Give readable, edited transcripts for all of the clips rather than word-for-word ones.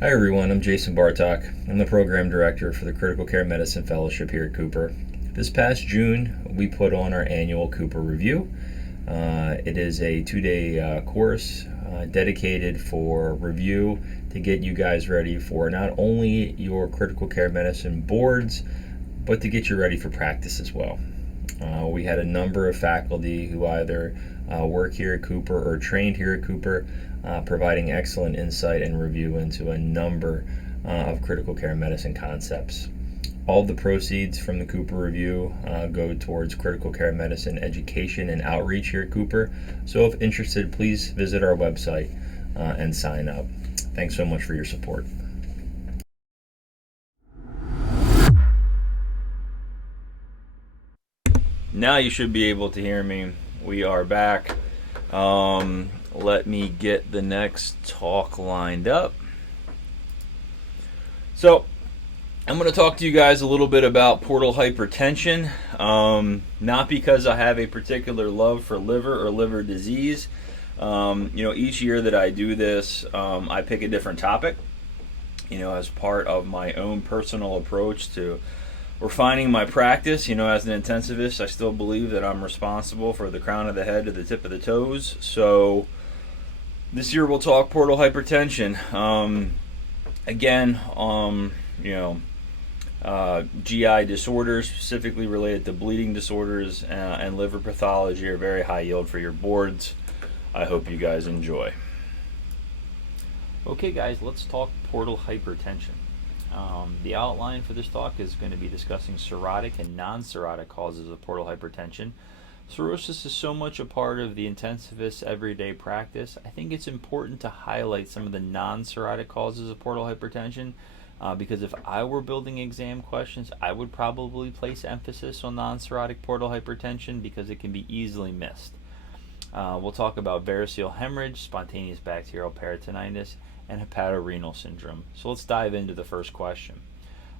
Hi everyone, I'm Jason Bartok. I'm the Program Director for the Critical Care Medicine Fellowship here at Cooper. This past June, we put on our annual Cooper Review. It is a 2-day course dedicated for review to get you guys ready for not only your critical care medicine boards, but to get you ready for practice as well. We had a number of faculty who either work here at Cooper or trained here at Cooper, providing excellent insight and review into a number of critical care medicine concepts. All of the proceeds from the Cooper Review go towards critical care medicine education and outreach here at Cooper. So if interested, please visit our website and sign up. Thanks so much for your support. Now you should be able to hear me. We are back. Let me get the next talk lined up. So, I'm going to talk to you guys a little bit about portal hypertension. Not because I have a particular love for liver or liver disease. Each year that I do this, I pick a different topic, as part of my own personal approach to refining my practice. As an intensivist, I still believe that I'm responsible for the crown of the head to the tip of the toes. So this year we'll talk portal hypertension. GI disorders, specifically related to bleeding disorders and liver pathology, are very high yield for your boards. I hope you guys enjoy. Okay guys, let's talk portal hypertension. The outline for this talk is going to be discussing cirrhotic and non-cirrhotic causes of portal hypertension. Cirrhosis is so much a part of the intensivist's everyday practice. I think it's important to highlight some of the non-cirrhotic causes of portal hypertension because if I were building exam questions, I would probably place emphasis on non-cirrhotic portal hypertension because it can be easily missed. We'll talk about variceal hemorrhage, spontaneous bacterial peritonitis, and hepatorenal syndrome. So let's dive into the first question.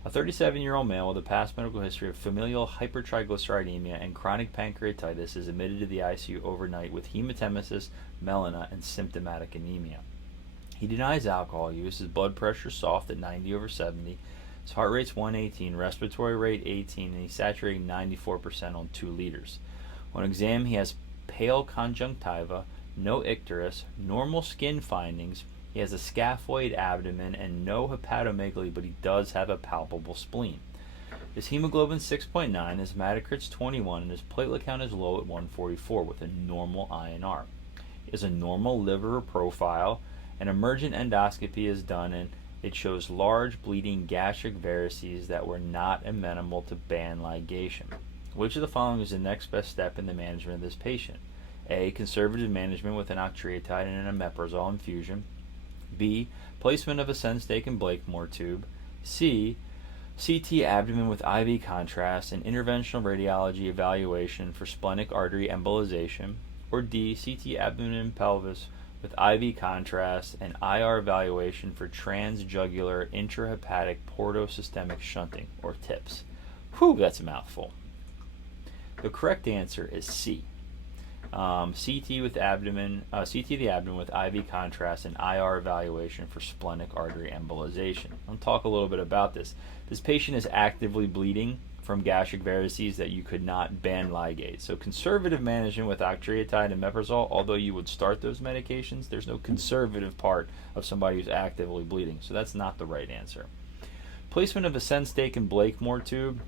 A 37-year-old male with a past medical history of familial hypertriglyceridemia and chronic pancreatitis is admitted to the ICU overnight with hematemesis, melena, and symptomatic anemia. He denies alcohol use, his blood pressure soft at 90/70, his heart rate's 118, respiratory rate 18, and he's saturating 94% on 2 liters. On exam, he has pale conjunctiva, no icterus, normal skin findings. He has a scaphoid abdomen and no hepatomegaly, but he does have a palpable spleen. His hemoglobin 6.9, his hematocrit's 21, and his platelet count is low at 144 with a normal INR. He has a normal liver profile. An emergent endoscopy is done and it shows large bleeding gastric varices that were not amenable to band ligation. Which of the following is the next best step in the management of this patient? A. Conservative management with an octreotide and an omeprazole infusion. B. Placement of a Sensstake and Blakemore tube. C. CT abdomen with IV contrast and interventional radiology evaluation for splenic artery embolization. Or D. CT abdomen and pelvis with IV contrast and IR evaluation for transjugular intrahepatic portosystemic shunting, or TIPS. Whew, that's a mouthful. The correct answer is C. CT of the abdomen with IV contrast and IR evaluation for splenic artery embolization. I'll talk a little bit about this. This patient is actively bleeding from gastric varices that you could not band ligate. So conservative management with octreotide and omeprazole, although you would start those medications, there's no conservative part of somebody who's actively bleeding. So that's not the right answer. Placement of a Sensstake and Blakemore tube.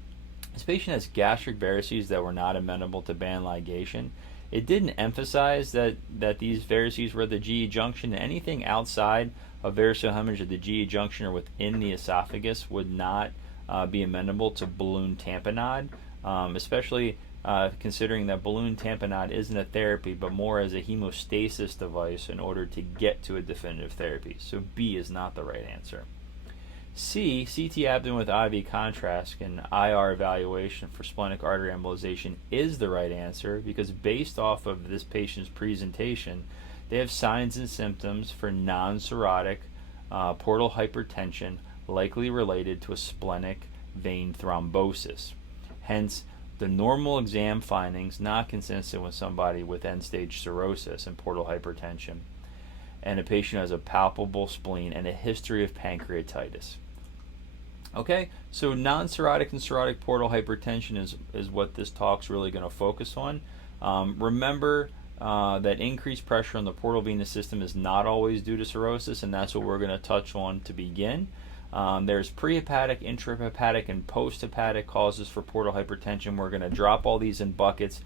This patient has gastric varices that were not amenable to band ligation. It didn't emphasize that these varices were at the GE junction. Anything outside of variceal hemorrhage at the GE junction or within the esophagus would not be amenable to balloon tamponade, especially considering that balloon tamponade isn't a therapy but more as a hemostasis device in order to get to a definitive therapy. So B is not the right answer. C, CT abdomen with IV contrast and IR evaluation for splenic artery embolization is the right answer because based off of this patient's presentation, they have signs and symptoms for non-cirrhotic portal hypertension likely related to a splenic vein thrombosis. Hence, the normal exam findings not consistent with somebody with end-stage cirrhosis and portal hypertension. and a patient who has a palpable spleen and a history of pancreatitis. Okay, so non-cirrhotic and cirrhotic portal hypertension is what this talk's really going to focus on. Remember that increased pressure on the portal venous system is not always due to cirrhosis, and that's what we're going to touch on to begin. There's prehepatic, intrahepatic, and posthepatic causes for portal hypertension. We're going to drop all these in buckets,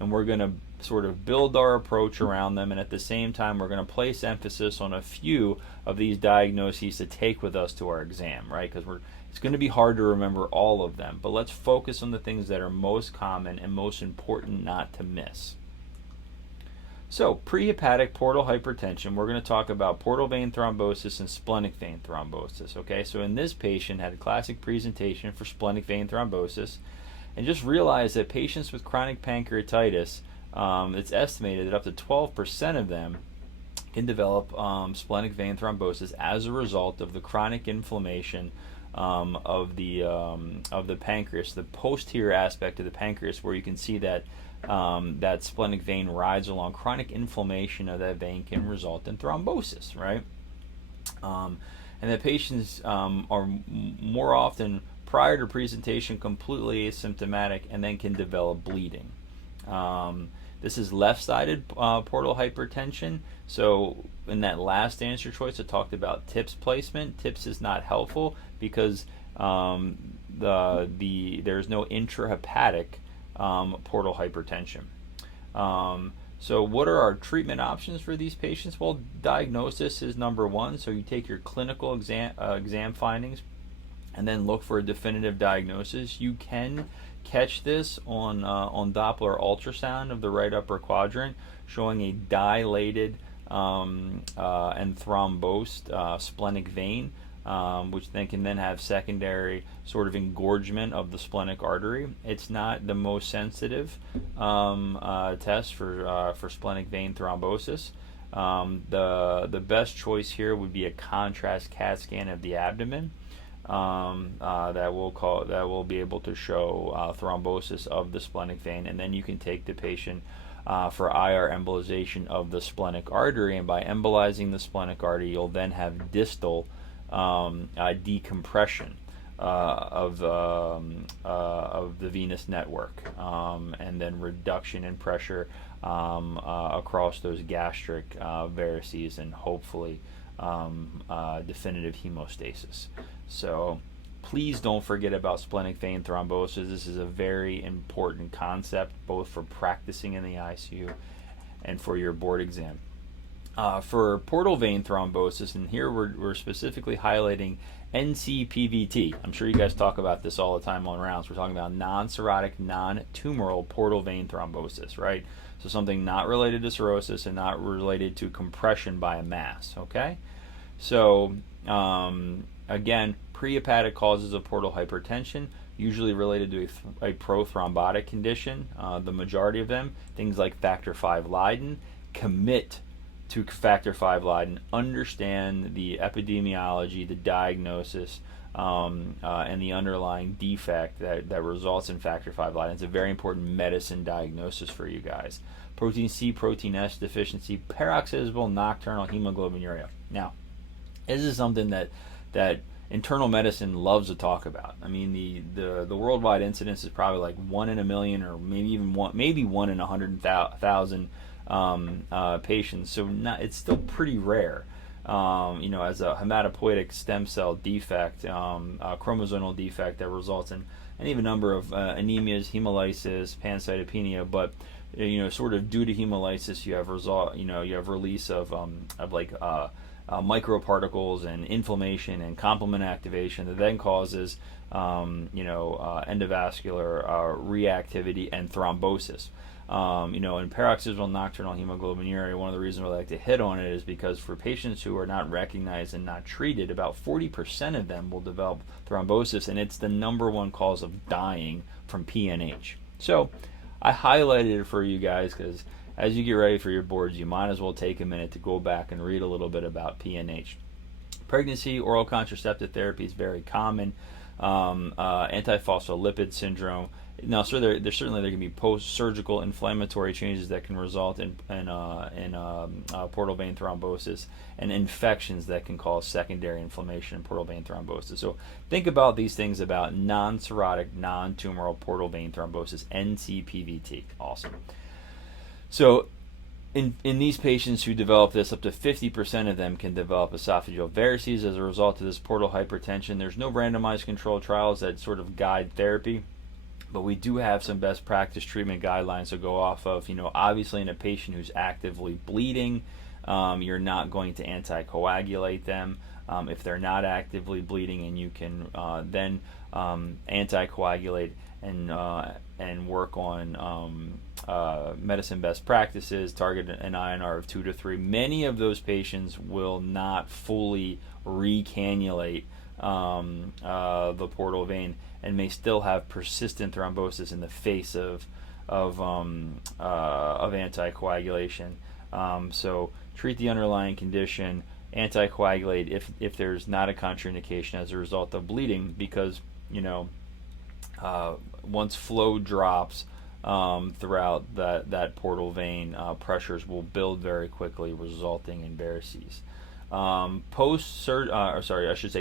and we're going to sort of build our approach around them, and at the same time we're going to place emphasis on a few of these diagnoses to take with us to our exam, right? Because it's going to be hard to remember all of them, but let's focus on the things that are most common and most important not to miss. So, prehepatic portal hypertension, we're going to talk about portal vein thrombosis and splenic vein thrombosis, okay? So in this patient had a classic presentation for splenic vein thrombosis, and just realize that patients with chronic pancreatitis, it's estimated that up to 12% of them can develop splenic vein thrombosis as a result of the chronic inflammation of the pancreas, the posterior aspect of the pancreas, where you can see that that splenic vein rides along. Chronic inflammation of that vein can result in thrombosis, right? And the patients are more often prior to presentation completely asymptomatic and then can develop bleeding. This is left-sided portal hypertension. So in that last answer choice, I talked about TIPS placement. TIPS is not helpful because there's no intrahepatic portal hypertension. So what are our treatment options for these patients? Well, diagnosis is number one. So you take your clinical exam findings and then look for a definitive diagnosis. You can catch this on Doppler ultrasound of the right upper quadrant, showing a dilated and thrombosed splenic vein, which then can have secondary sort of engorgement of the splenic artery. It's not the most sensitive test for splenic vein thrombosis. The best choice here would be a contrast CAT scan of the abdomen. That will be able to show thrombosis of the splenic vein, and then you can take the patient for IR embolization of the splenic artery, and by embolizing the splenic artery, you'll then have distal decompression of the venous network, and then reduction in pressure across those gastric varices, and hopefully definitive hemostasis. So please don't forget about splenic vein thrombosis. This is a very important concept, both for practicing in the ICU and for your board exam. For portal vein thrombosis, and here we're specifically highlighting NCPVT. I'm sure you guys talk about this all the time on rounds. We're talking about non-cirrhotic, non-tumoral portal vein thrombosis, right? So something not related to cirrhosis and not related to compression by a mass, okay? So again, prehepatic causes of portal hypertension, usually related to a prothrombotic condition. The majority of them, things like factor V Leiden. Commit to factor V Leiden, understand the epidemiology, the diagnosis, and the underlying defect that results in factor V Leiden. It's a very important medicine diagnosis for you guys. Protein C, protein S deficiency, paroxysmal nocturnal hemoglobinuria. Now, this is something that internal medicine loves to talk about. I mean, the worldwide incidence is probably like 1 in a million, or maybe one in 100,000 patients. So it's still pretty rare. As a hematopoietic stem cell defect, chromosomal defect that results in any of a number of anemias, hemolysis, pancytopenia, but sort of due to hemolysis, you have release of microparticles and inflammation and complement activation that then causes endovascular reactivity and thrombosis. In paroxysmal nocturnal hemoglobinuria, one of the reasons I like to hit on it is because for patients who are not recognized and not treated, about 40% of them will develop thrombosis, and it's the number one cause of dying from PNH. So I highlighted it for you guys because as you get ready for your boards, you might as well take a minute to go back and read a little bit about PNH. Pregnancy, oral contraceptive therapy is very common. Antiphospholipid syndrome Now, so there certainly there can be post-surgical inflammatory changes that can result in portal vein thrombosis, and infections that can cause secondary inflammation and portal vein thrombosis. So think about these things about non-cirrhotic, non-tumoral portal vein thrombosis, NCPVT. Awesome. So in these patients who develop this, up to 50% of them can develop esophageal varices as a result of this portal hypertension. There's no randomized controlled trials that sort of guide therapy, but we do have some best practice treatment guidelines to go off of. Obviously in a patient who's actively bleeding, you're not going to anticoagulate them. If they're not actively bleeding, and you can then anticoagulate and work on medicine best practices, target an INR of 2 to 3. Many of those patients will not fully recannulate the portal vein, and may still have persistent thrombosis in the face of anticoagulation. So treat the underlying condition, anticoagulate if there's not a contraindication as a result of bleeding, because once flow drops throughout that portal vein, pressures will build very quickly, resulting in varices.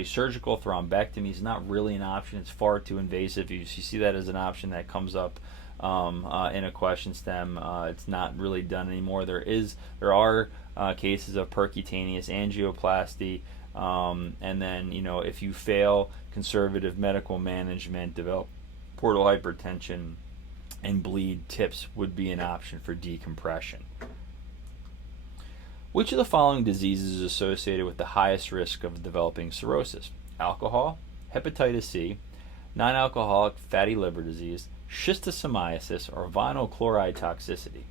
Surgical thrombectomy is not really an option. It's far too invasive. You see that as an option that comes up in a question stem. It's not really done anymore. There are cases of percutaneous angioplasty, and then if you fail conservative medical management, develop portal hypertension, and bleed, TIPS would be an option for decompression. Which of the following diseases is associated with the highest risk of developing cirrhosis? Alcohol, hepatitis C, non-alcoholic fatty liver disease, schistosomiasis, or vinyl chloride toxicity.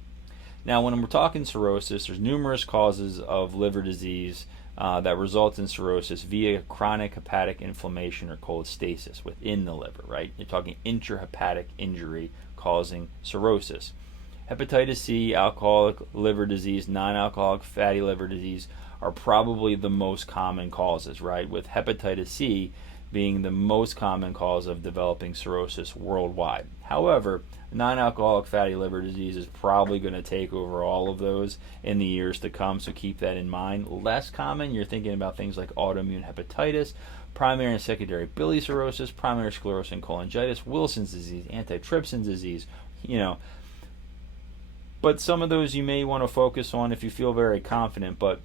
Now, when we're talking cirrhosis, there's numerous causes of liver disease that result in cirrhosis via chronic hepatic inflammation or cholestasis within the liver, right? You're talking intrahepatic injury causing cirrhosis. Hepatitis C, alcoholic liver disease, non-alcoholic fatty liver disease are probably the most common causes, right? With hepatitis C being the most common cause of developing cirrhosis worldwide. However, non-alcoholic fatty liver disease is probably going to take over all of those in the years to come, so keep that in mind. Less common, you're thinking about things like autoimmune hepatitis, primary and secondary biliary cirrhosis, primary sclerosing cholangitis, Wilson's disease, antitrypsin disease, But some of those you may want to focus on if you feel very confident. But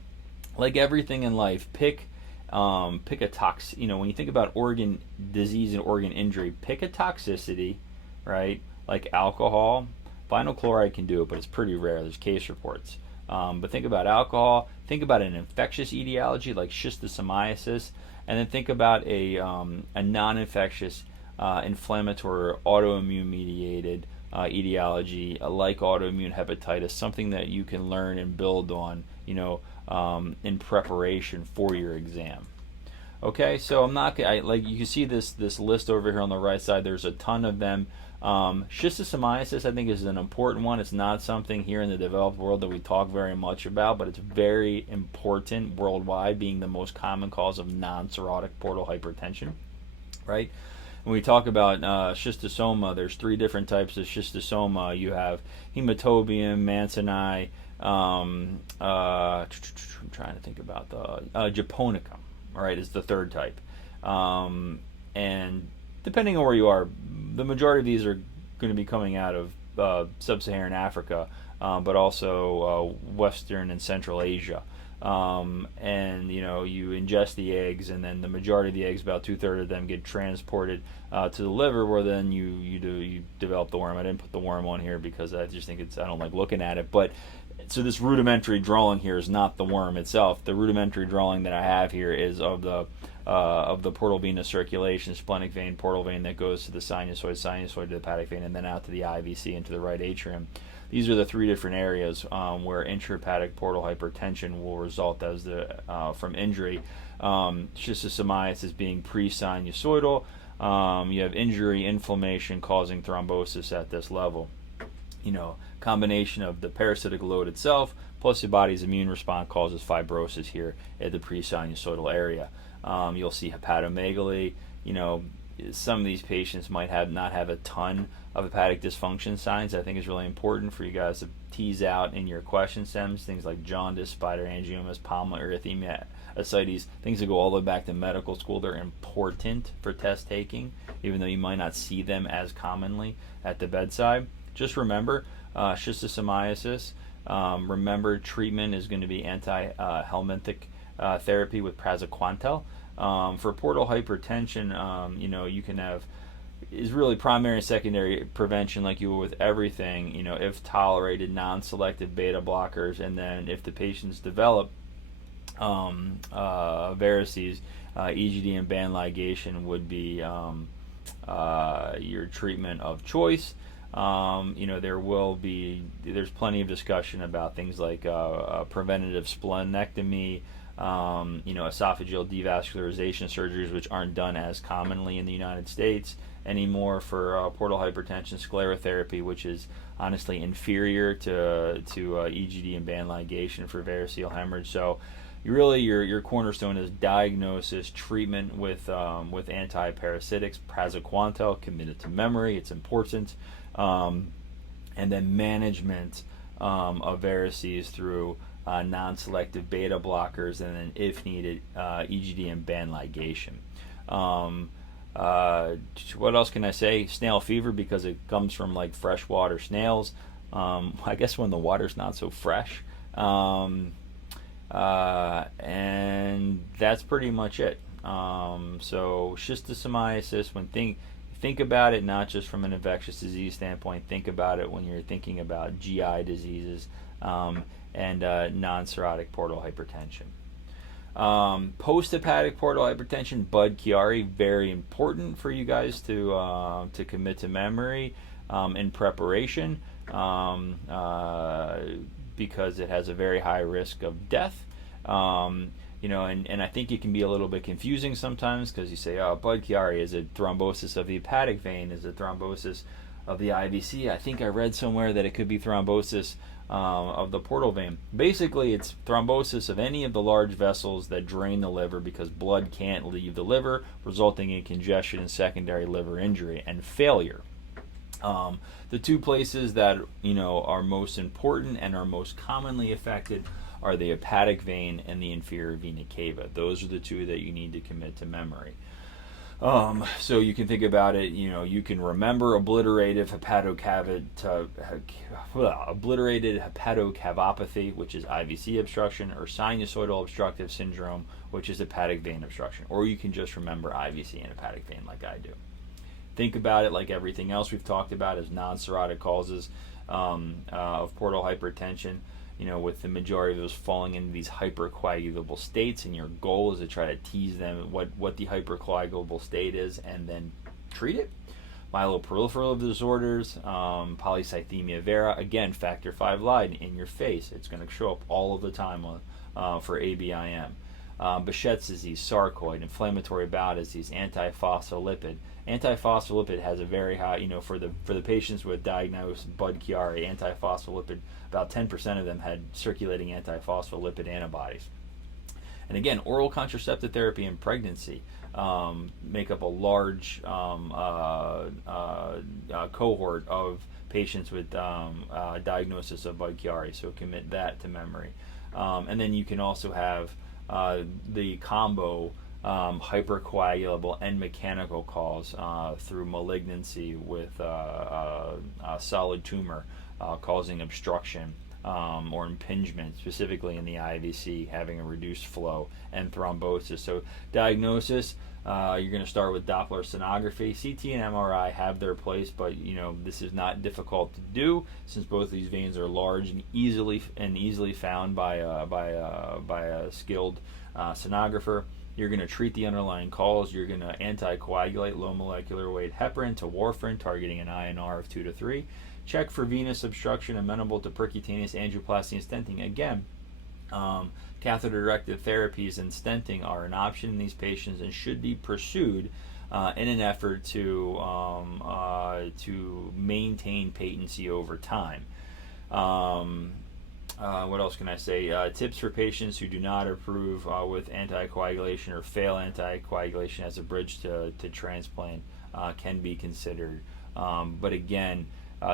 like everything in life, pick a when you think about organ disease and organ injury, pick a toxicity, right? Like alcohol. Vinyl chloride can do it, but it's pretty rare. There's case reports. But think about alcohol. Think about an infectious etiology like schistosomiasis, and then think about a non-infectious inflammatory or autoimmune mediated etiology like autoimmune hepatitis, something that you can learn and build on, in preparation for your exam. Okay, so like you can see this list over here on the right side. There's a ton of them. Schistosomiasis, I think, is an important one. It's not something here in the developed world that we talk very much about, but it's very important worldwide, being the most common cause of non-cirrhotic portal hypertension, right? When we talk about schistosoma, there's 3 different types of schistosoma. You have hematobium, Mansoни, I'm trying to think about the japonicum, right, is the 3rd type. And depending on where you are, the majority of these are going to be coming out of sub-Saharan Africa, but also Western and Central Asia. And you ingest the eggs, and then the majority of the eggs, about 2/3 of them, get transported to the liver, where then you develop the worm. I didn't put the worm on here because I just think I don't like looking at it. But so this rudimentary drawing here is not the worm itself. The rudimentary drawing that I have here is of the portal venous circulation, splenic vein, portal vein that goes to the sinusoid to the hepatic vein, and then out to the IVC into the right atrium. These are the 3 different areas where intrahepatic portal hypertension will result as from injury. Schistosomiasis being pre-sinusoidal. You have injury, inflammation causing thrombosis at this level. Combination of the parasitic load itself plus your body's immune response causes fibrosis here at the pre-sinusoidal area. You'll see hepatomegaly, some of these patients might not have a ton of hepatic dysfunction signs. I think it's really important for you guys to tease out in your question stems things like jaundice, spider angiomas, pulmonary erythema, ascites, things that go all the way back to medical school. They're important for test taking, even though you might not see them as commonly at the bedside. Just remember, schistosomiasis. Remember, treatment is going to be anti-helminthic therapy with praziquantel. For portal hypertension, you can have is really primary and secondary prevention, like you will with everything. If tolerated, non-selective beta blockers, and then if the patients develop varices, EGD and band ligation would be your treatment of choice. There's plenty of discussion about things like preventative splenectomy, esophageal devascularization surgeries, which aren't done as commonly in the United States anymore for portal hypertension, sclerotherapy, which is honestly inferior to EGD and band ligation for variceal hemorrhage. So your cornerstone is diagnosis, treatment with antiparasitics, praziquantel, committed to memory. It's important. And then management of varices through non-selective beta blockers, and then if needed, EGD and band ligation. What else can I say? Snail fever, because it comes from like freshwater snails. I guess when the water's not so fresh. And that's pretty much it. So schistosomiasis, think about it not just from an infectious disease standpoint. Think about it when you're thinking about GI diseases and non-cirrhotic portal hypertension. Post-hepatic portal hypertension, Budd-Chiari, very important for you guys to commit to memory in preparation because it has a very high risk of death. And I think it can be a little bit confusing sometimes because you say, Budd-Chiari, is it thrombosis of the hepatic vein? Is it thrombosis of the IVC? I think I read somewhere that it could be thrombosis of the portal vein. Basically, it's thrombosis of any of the large vessels that drain the liver because blood can't leave the liver, resulting in congestion and secondary liver injury and failure. The two places that are most important and are most commonly affected are the hepatic vein and the inferior vena cava. Those are the two that you need to commit to memory. So you can think about it, you can remember obliterated hepatocavopathy, which is IVC obstruction, or sinusoidal obstructive syndrome, which is hepatic vein obstruction. Or you can just remember IVC and hepatic vein like I do. Think about it like everything else we've talked about as non-cirrhotic causes of portal hypertension, with the majority of those falling into these hypercoagulable states, and your goal is to try to tease them what the hypercoagulable state is and then treat it. Myeloproliferative disorders, polycythemia vera, again, factor V Leiden in your face. It's going to show up all of the time for ABIM. Behçet's disease, sarcoid, inflammatory bowel disease, antiphospholipid. Antiphospholipid has a very high, for the patients with diagnosed Budd-Chiari, antiphospholipid, about 10% of them had circulating antiphospholipid antibodies. And again, oral contraceptive therapy in pregnancy make up a large cohort of patients with diagnosis of Budd-Chiari, so commit that to memory. And then you can also have the combo hypercoagulable and mechanical cause through malignancy with solid tumor causing obstruction or impingement, specifically in the IVC, having a reduced flow, and thrombosis. So diagnosis, you're going to start with Doppler sonography. CT and MRI have their place, but this is not difficult to do since both of these veins are large and easily found by a skilled sonographer. You're going to treat the underlying cause. You're going to anticoagulate low molecular weight heparin to warfarin, targeting an INR of 2 to 3. Check for venous obstruction amenable to percutaneous angioplasty and stenting. Again, catheter-directed therapies and stenting are an option in these patients and should be pursued in an effort to maintain patency over time. What else can I say? Tips for patients who do not approve with anticoagulation or fail anticoagulation as a bridge to transplant can be considered. But again,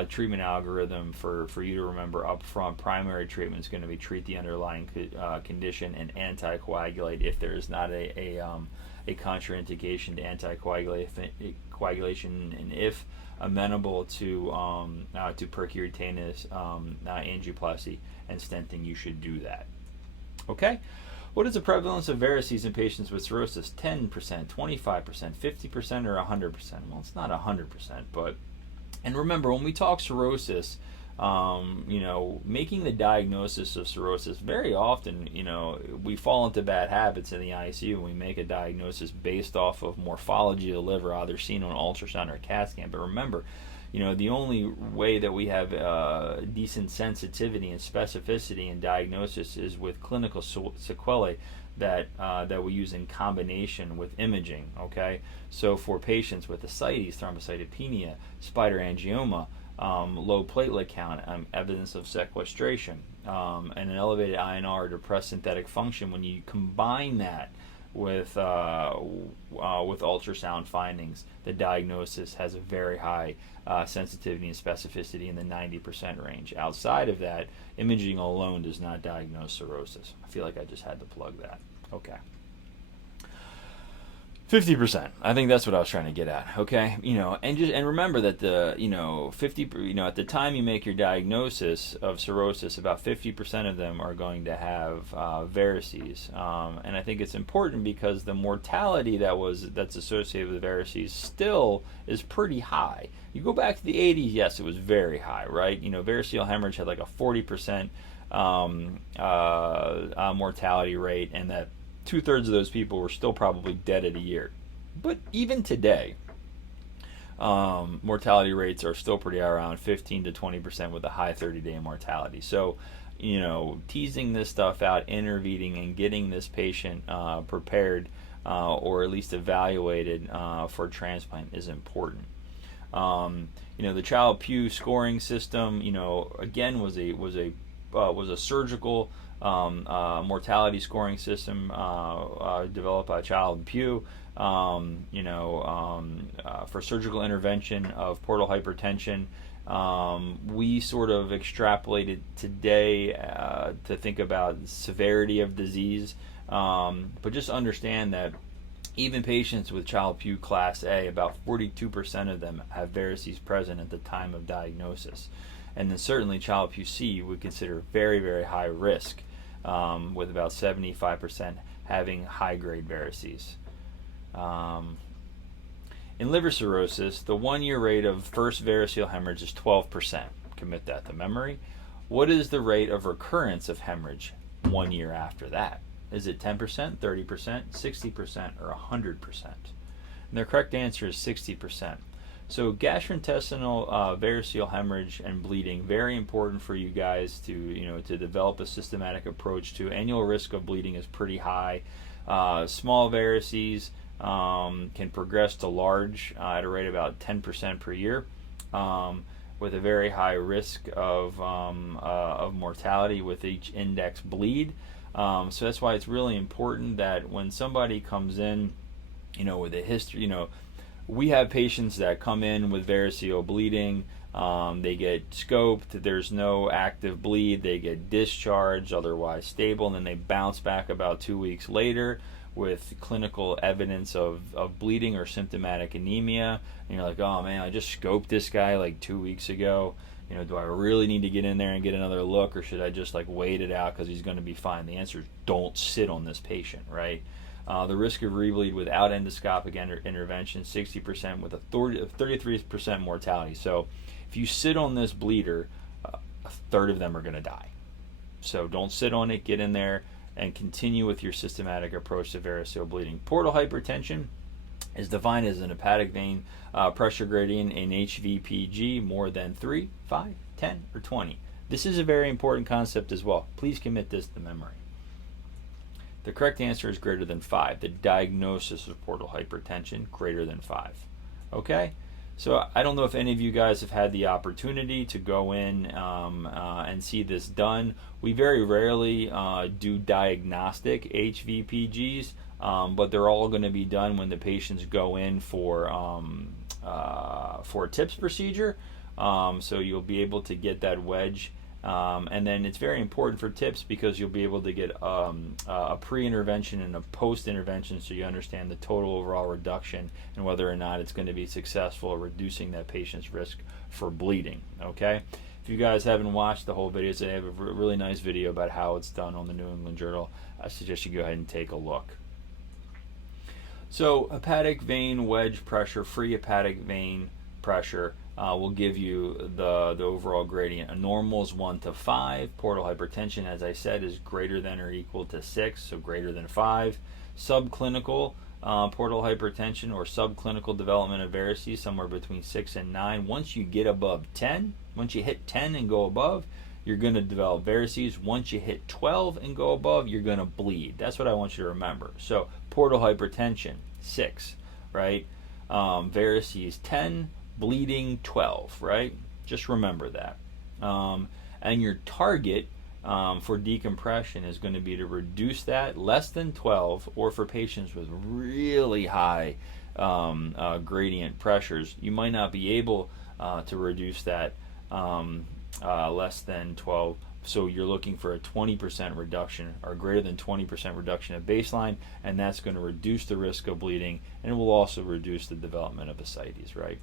treatment algorithm for you to remember up front: primary treatment is going to be treat the underlying condition and anticoagulate if there is not a contraindication to anticoagulation, and if amenable to percutaneous angioplasty and stenting, you should do that. Okay? What is the prevalence of varices in patients with cirrhosis? 10%, 25%, 50%, or 100%? Well, it's not 100%, but, and remember, when we talk cirrhosis, making the diagnosis of cirrhosis, very often, we fall into bad habits in the ICU and we make a diagnosis based off of morphology of the liver, either seen on ultrasound or CAT scan. But remember, the only way that we have decent sensitivity and specificity in diagnosis is with clinical sequelae that we use in combination with imaging. Okay, so for patients with ascites, thrombocytopenia, spider angioma, low platelet count, evidence of sequestration, and an elevated INR, depressed synthetic function, when you combine that with ultrasound findings, the diagnosis has a very high sensitivity and specificity in the 90% range. Outside of that, imaging alone does not diagnose cirrhosis. I feel like I just had to plug that. Okay. 50%. I think that's what I was trying to get at. Okay, and remember that the 50. At the time you make your diagnosis of cirrhosis, about 50% of them are going to have varices, and I think it's important because the mortality that's associated with varices still is pretty high. You go back to the 80s, yes, it was very high, right? Variceal hemorrhage had like a 40% mortality rate, and that 2/3 of those people were still probably dead at a year. But even today, mortality rates are still pretty around 15 to 20% with a high 30-day mortality. So, teasing this stuff out, intervening, and getting this patient prepared or at least evaluated for transplant is important. The Child-Pugh scoring system, again, was a surgical mortality scoring system developed by Child-Pugh for surgical intervention of portal hypertension. We sort of extrapolated today to think about severity of disease, but just understand that even patients with Child-Pugh Class A, about 42% of them have varices present at the time of diagnosis. And then certainly Child-Pugh C would consider very, very high risk, with about 75% having high-grade varices. In liver cirrhosis, the 1-year rate of first variceal hemorrhage is 12%. Commit that to memory. What is the rate of recurrence of hemorrhage 1 year after that? Is it 10%, 30%, 60%, or 100%? And the correct answer is 60%. So gastrointestinal variceal hemorrhage and bleeding, very important for you guys to develop a systematic approach to. Annual risk of bleeding is pretty high. Small varices can progress to large at a rate about 10% per year, with a very high risk of mortality with each index bleed. So that's why it's really important that when somebody comes in, with a history, we have patients that come in with variceal bleeding. They get scoped. There's no active bleed. They get discharged, otherwise stable, and then they bounce back about 2 weeks later with clinical evidence of bleeding or symptomatic anemia. And you're like, oh man, I just scoped this guy like 2 weeks ago. Do I really need to get in there and get another look, or should I just wait it out because he's going to be fine? The answer is don't sit on this patient, right? The risk of rebleed without endoscopic intervention, 60% with a 33% mortality. So if you sit on this bleeder, a third of them are going to die. So don't sit on it, get in there, and continue with your systematic approach to variceal bleeding. Portal hypertension is defined as an hepatic vein pressure gradient in HVPG more than 3, 5, 10, or 20. This is a very important concept as well. Please commit this to memory. The correct answer is greater than 5. The diagnosis of portal hypertension, greater than 5. Okay? So I don't know if any of you guys have had the opportunity to go in and see this done. We very rarely do diagnostic HVPGs, but they're all going to be done when the patients go in for a TIPS procedure. So you'll be able to get that wedge. And then it's very important for TIPS because you'll be able to get a pre-intervention and a post-intervention, so you understand the total overall reduction and whether or not it's going to be successful at reducing that patient's risk for bleeding. Okay? If you guys haven't watched the whole videos, I have a really nice video about how it's done on the New England Journal. I suggest you go ahead and take a look. So hepatic vein wedge pressure, free hepatic vein pressure, will give you the overall gradient. A normal is 1 to 5. Portal hypertension, as I said, is greater than or equal to 6, so greater than 5. Subclinical portal hypertension or subclinical development of varices, somewhere between 6 and 9. Once you get above 10, once you hit 10 and go above, you're going to develop varices. Once you hit 12 and go above, you're going to bleed. That's what I want you to remember. So portal hypertension, 6, right? Varices, 10. Bleeding, 12, right? Just remember that. And your target for decompression is going to be to reduce that less than 12, or for patients with really high gradient pressures, you might not be able to reduce that less than 12. So you're looking for a 20% reduction or greater than 20% reduction at baseline, and that's going to reduce the risk of bleeding, and it will also reduce the development of ascites, right?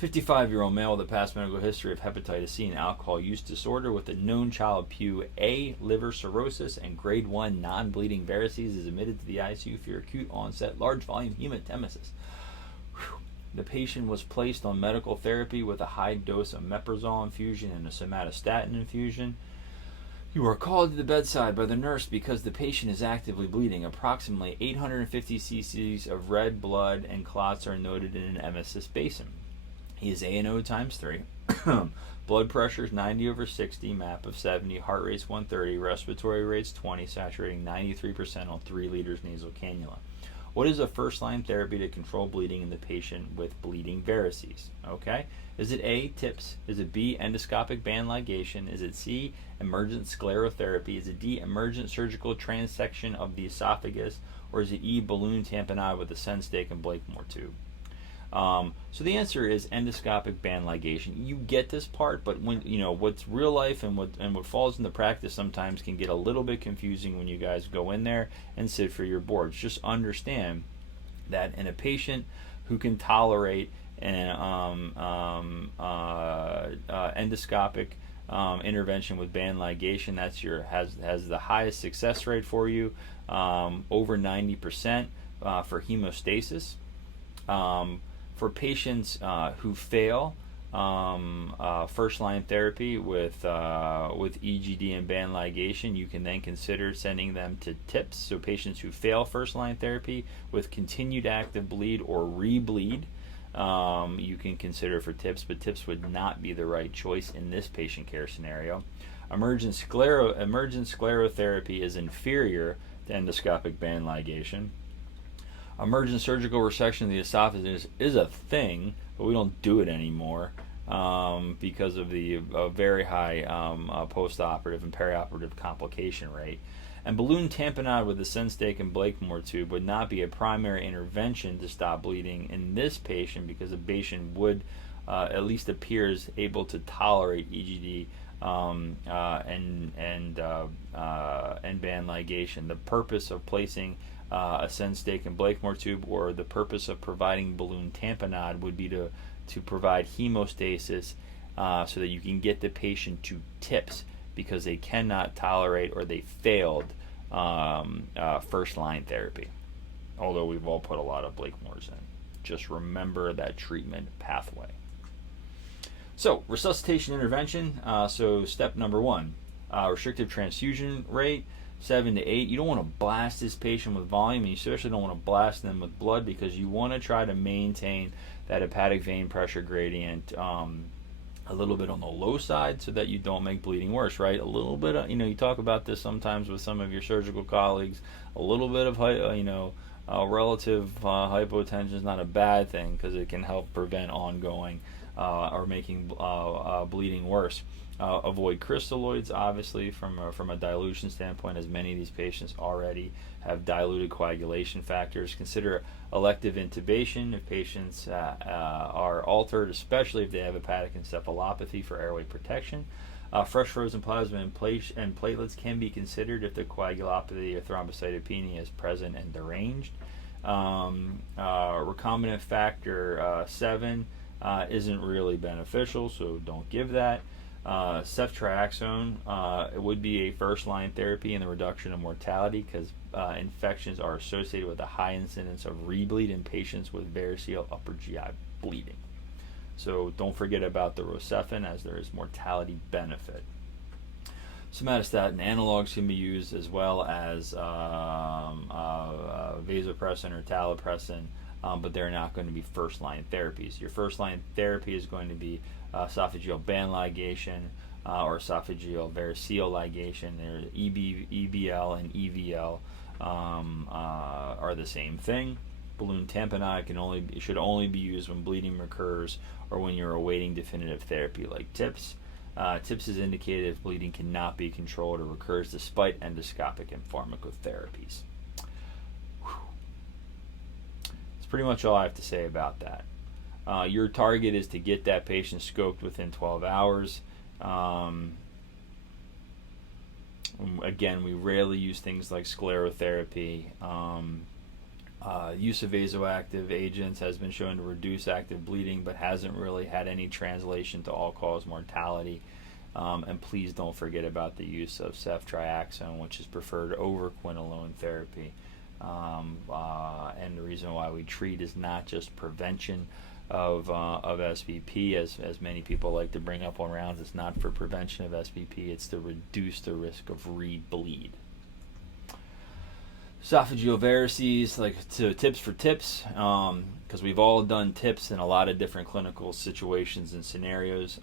55-year-old male with a past medical history of hepatitis C and alcohol use disorder with a known Child-Pugh A liver cirrhosis and grade 1 non-bleeding varices is admitted to the ICU for acute onset large volume hematemesis. The patient was placed on medical therapy with a high dose of omeprazole infusion and a somatostatin infusion. You are called to the bedside by the nurse because the patient is actively bleeding. Approximately 850 cc's of red blood and clots are noted in an emesis basin. He is A&O times 3. Blood pressure is 90/60, MAP of 70, heart rate's 130, respiratory rate's 20, saturating 93% on 3 liters nasal cannula. What is a first-line therapy to control bleeding in the patient with bleeding varices? Okay. Is it A, TIPS? Is it B, endoscopic band ligation? Is it C, emergent sclerotherapy? Is it D, emergent surgical transection of the esophagus? Or is it E, balloon tamponade with a Sensstake and Blakemore tube? So the answer is endoscopic band ligation. You get this part, but when what's real life and what falls into practice sometimes can get a little bit confusing when you guys go in there and sit for your boards. Just understand that in a patient who can tolerate an endoscopic intervention with band ligation, has the highest success rate for you, over 90% for hemostasis. For patients who fail first-line therapy with EGD and band ligation, you can then consider sending them to TIPS. So patients who fail first-line therapy with continued active bleed or re-bleed, you can consider for TIPS, but TIPS would not be the right choice in this patient care scenario. Emergent sclerotherapy is inferior to endoscopic band ligation. Emergent surgical resection of the esophagus is a thing, but we don't do it anymore because of the very high post-operative and perioperative complication rate. And balloon tamponade with the Sensstake and Blakemore tube would not be a primary intervention to stop bleeding in this patient because the patient would at least appears able to tolerate EGD and band ligation. The purpose of placing a Sensstake and Blakemore tube, or the purpose of providing balloon tamponade, would be to provide hemostasis so that you can get the patient to TIPS because they cannot tolerate or they failed first-line therapy. Although we've all put a lot of Blakemores in. Just remember that treatment pathway. So, resuscitation intervention. So step number 1, restrictive transfusion rate, 7 to 8. You don't want to blast this patient with volume, and you especially don't want to blast them with blood because you want to try to maintain that hepatic vein pressure gradient a little bit on the low side so that you don't make bleeding worse, right? A little bit of, you talk about this sometimes with some of your surgical colleagues, a little bit of Relative hypotension is not a bad thing because it can help prevent ongoing or making bleeding worse. Avoid crystalloids, obviously, from a dilution standpoint, as many of these patients already have diluted coagulation factors. Consider elective intubation if patients are altered, especially if they have hepatic encephalopathy, for airway protection. Fresh frozen plasma and platelets can be considered if the coagulopathy or thrombocytopenia is present and deranged. Recombinant factor 7 isn't really beneficial, so don't give that. Ceftriaxone it would be a first-line therapy in the reduction of mortality because infections are associated with a high incidence of rebleed in patients with variceal upper GI bleeding. So don't forget about the rocephin, as there is mortality benefit. Somatostatin analogs can be used, as well as vasopressin or talipressin, but they're not going to be first-line therapies. Your first-line therapy is going to be esophageal band ligation or esophageal variceal ligation. EBL and EVL are the same thing. Balloon tamponade should only be used when bleeding recurs or when you're awaiting definitive therapy, like TIPS. TIPS is indicated if bleeding cannot be controlled or recurs despite endoscopic and pharmacotherapies. That's pretty much all I have to say about that. Your target is to get that patient scoped within 12 hours. Again, we rarely use things like sclerotherapy. Use of vasoactive agents has been shown to reduce active bleeding, but hasn't really had any translation to all-cause mortality. And please don't forget about the use of ceftriaxone, which is preferred over quinolone therapy. And the reason why we treat is not just prevention of SVP, as many people like to bring up on rounds. It's not for prevention of SVP, it's to reduce the risk of rebleed. Esophageal varices, tips for TIPS, because we've all done TIPS in a lot of different clinical situations and scenarios.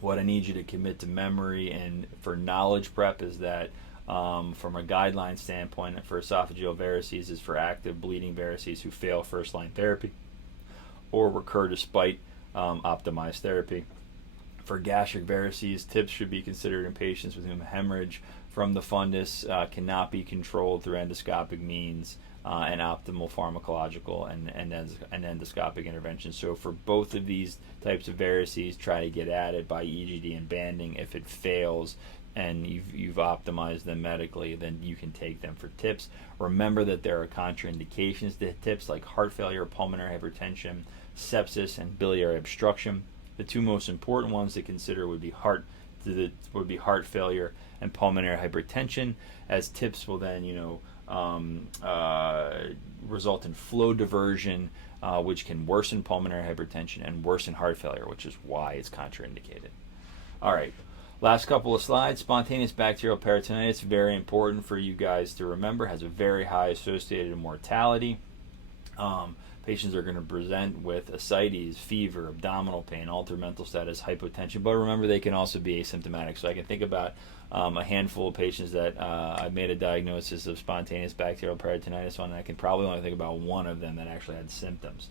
What I need you to commit to memory and for knowledge prep is that from a guideline standpoint, for esophageal varices is for active bleeding varices who fail first-line therapy or recur despite optimized therapy. For gastric varices, TIPS should be considered in patients with whom hemorrhage from the fundus cannot be controlled through endoscopic means and optimal pharmacological and endoscopic intervention. So for both of these types of varices, try to get at it by EGD and banding. If it fails and you've optimized them medically, then you can take them for TIPS. Remember that there are contraindications to TIPS, like heart failure, pulmonary hypertension, sepsis, and biliary obstruction. The two most important ones to consider would be heart failure and pulmonary hypertension, as TIPS will then result in flow diversion, which can worsen pulmonary hypertension and worsen heart failure, which is why it's contraindicated. All right, last couple of slides. Spontaneous bacterial peritonitis, very important for you guys to remember, has a very high associated mortality. Patients are going to present with ascites, fever, abdominal pain, altered mental status, hypotension, but remember they can also be asymptomatic. So I can think about a handful of patients that I've made a diagnosis of spontaneous bacterial peritonitis on, and I can probably only think about one of them that actually had symptoms.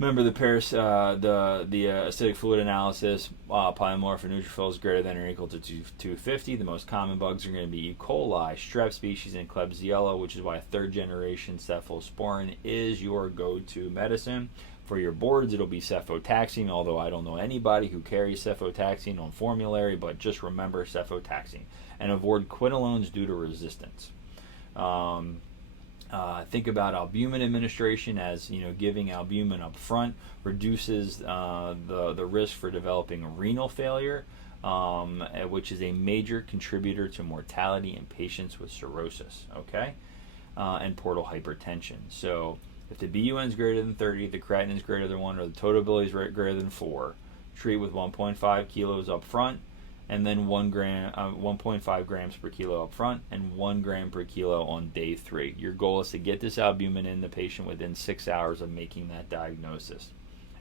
Remember the acidic fluid analysis, polymorph for neutrophils greater than or equal to 250. The most common bugs are going to be E. coli, strep species, and Klebsiella, which is why third generation cephalosporin is your go-to medicine. For your boards, it'll be cefotaxime, although I don't know anybody who carries cefotaxime on formulary, but just remember cefotaxime. And avoid quinolones due to resistance. Think about albumin administration, as giving albumin up front reduces the risk for developing renal failure, which is a major contributor to mortality in patients with cirrhosis, and portal hypertension. So if the BUN is greater than 30, the creatinine is greater than 1, or the total ability is greater than 4, treat with 1.5 kilos up front, and then 1.5 grams per kilo up front, and 1 gram per kilo on day 3. Your goal is to get this albumin in the patient within 6 hours of making that diagnosis.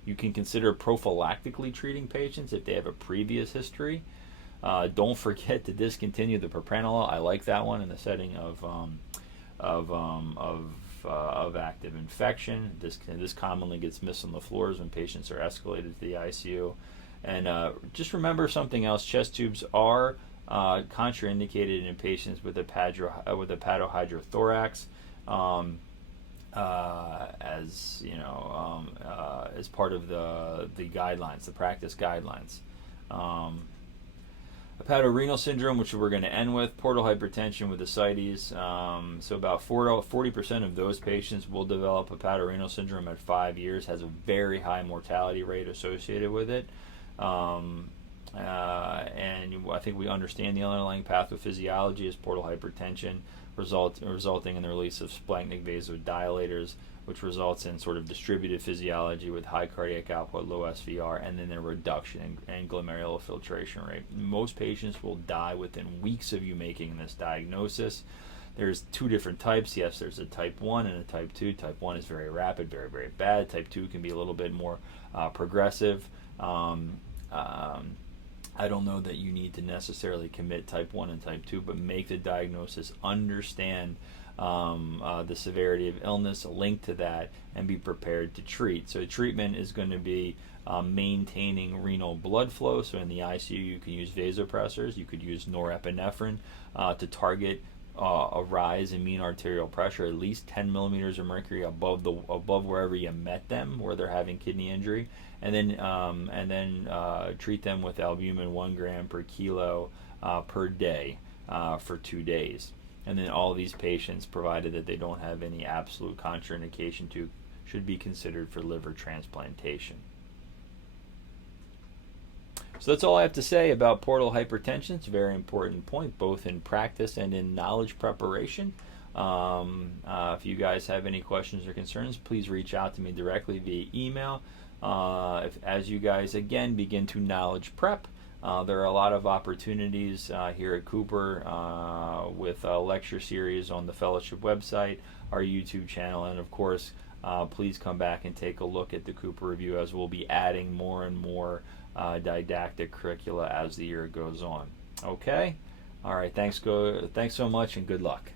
You can consider prophylactically treating patients if they have a previous history. Don't forget to discontinue the propranolol. I like that one in the setting of of active infection. This commonly gets missed on the floors when patients are escalated to the ICU. And just remember something else: chest tubes are contraindicated in patients with hepatohydrothorax, as you know, as part of the guidelines, the practice guidelines. Hepatorenal syndrome, which we're going to end with, portal hypertension with ascites. So about 40% of those patients will develop hepatorenal syndrome at 5 years. Has a very high mortality rate associated with it. And I think we understand the underlying pathophysiology is portal hypertension, resulting in the release of splanchnic vasodilators, which results in sort of distributed physiology with high cardiac output, low SVR, and then a reduction in glomerular filtration rate. Most patients will die within weeks of you making this diagnosis. There's two different types. Yes, there's a type 1 and a type 2. Type 1 is very rapid, very, very bad. Type 2 can be a little bit more progressive. I don't know that you need to necessarily commit type 1 and type 2, but make the diagnosis, understand the severity of illness linked to that, and be prepared to treat. So treatment is going to be maintaining renal blood flow. So in the ICU, you can use vasopressors. You could use norepinephrine to target a rise in mean arterial pressure, at least 10 millimeters of mercury above wherever you met them, where they're having kidney injury, and then treat them with albumin 1 gram per kilo per day for 2 days. And then all these patients, provided that they don't have any absolute contraindication to, should be considered for liver transplantation. So that's all I have to say about portal hypertension. It's a very important point, both in practice and in knowledge preparation. If you guys have any questions or concerns, please reach out to me directly via email. As you guys, again, begin to knowledge prep, there are a lot of opportunities here at Cooper with a lecture series on the fellowship website, our YouTube channel, and of course, please come back and take a look at the Cooper Review, as we'll be adding more and more didactic curricula as the year goes on. Okay? All right, thanks so much, and good luck.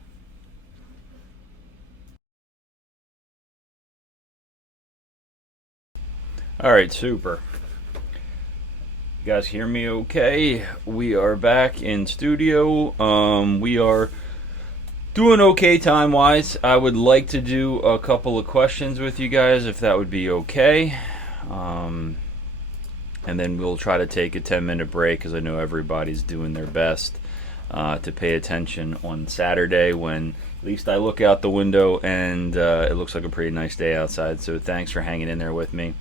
All right, super. You guys hear me okay? We are back in studio. We are doing okay time-wise. I would like to do a couple of questions with you guys, if that would be okay. And then we'll try to take a 10-minute break, because I know everybody's doing their best to pay attention on Saturday, when at least I look out the window and it looks like a pretty nice day outside. So thanks for hanging in there with me.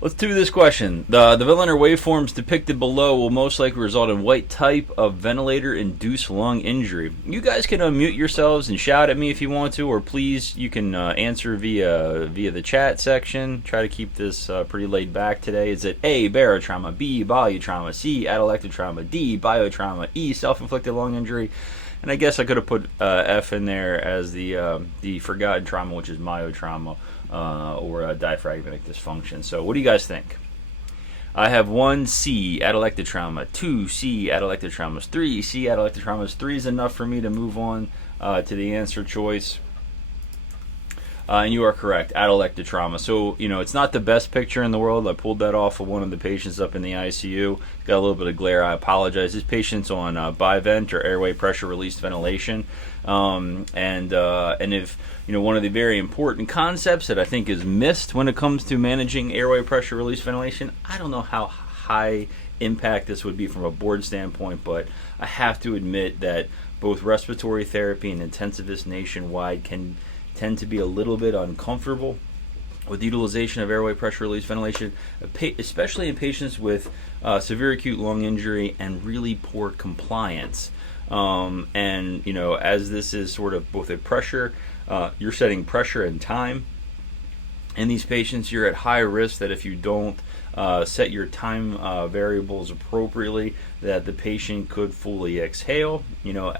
Let's do this question. The ventilator waveforms depicted below will most likely result in what type of ventilator-induced lung injury? You guys can unmute yourselves and shout at me if you want to, or please, you can answer via the chat section. Try to keep this pretty laid back today. Is it A, barotrauma, B, volutrauma, C, atelective trauma, D, biotrauma, E, self-inflicted lung injury? And I guess I could have put F in there as the forgotten trauma, which is myotrauma. Or diaphragmatic dysfunction. So what do you guys think? I have 1 C, atelective trauma, 2 C, atelective traumas, 3 C, atelective traumas. 3 is enough for me to move on to the answer choice. And you are correct, atelective trauma. So, it's not the best picture in the world. I pulled that off of one of the patients up in the ICU. Got a little bit of glare. I apologize. This patient's on bivent, or airway pressure release ventilation. And if, one of the very important concepts that I think is missed when it comes to managing airway pressure release ventilation, I don't know how high impact this would be from a board standpoint, but I have to admit that both respiratory therapy and intensivists nationwide can tend to be a little bit uncomfortable with the utilization of airway pressure release ventilation, especially in patients with severe acute lung injury and really poor compliance. And as this is sort of both a pressure, you're setting pressure and time. In these patients, you're at high risk that if you don't set your time variables appropriately, that the patient could fully exhale.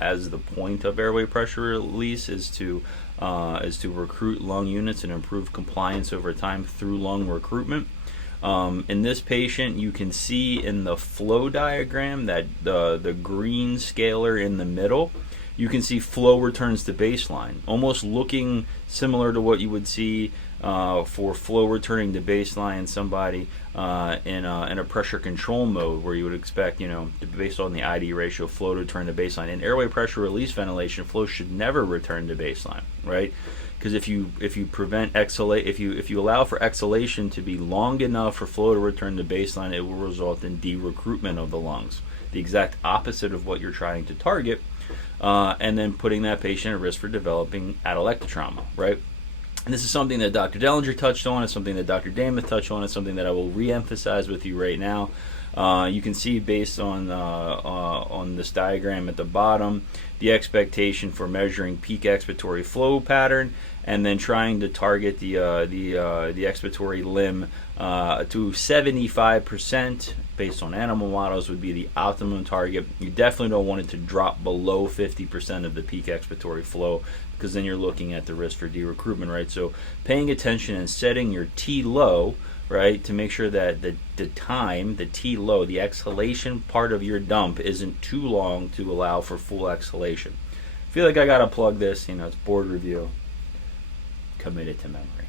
As the point of airway pressure release is to recruit lung units and improve compliance over time through lung recruitment. In this patient, you can see in the flow diagram that the green scalar in the middle you can see flow returns to baseline, almost looking similar to what you would see for flow returning to baseline in somebody in a pressure control mode, where you would expect, based on the ID ratio, flow to return to baseline. In airway pressure release ventilation, flow should never return to baseline, right? Because if you prevent if you allow for exhalation to be long enough for flow to return to baseline, it will result in de-recruitment of the lungs, the exact opposite of what you're trying to target, and then putting that patient at risk for developing atelectasis trauma, right? And this is something that Dr. Dellinger touched on. It's something that Dr. Damath touched on. It's something that I will re-emphasize with you right now. You can see, based on this diagram at the bottom, the expectation for measuring peak expiratory flow pattern, and then trying to target the expiratory limb to 75%, based on animal models, would be the optimum target. You definitely don't want it to drop below 50% of the peak expiratory flow, because then you're looking at the risk for de-recruitment, right? So paying attention and setting your T low, right, to make sure that the T low, the exhalation part of your dump, isn't too long to allow for full exhalation. I feel like I gotta plug this, it's board review. Committed to memory.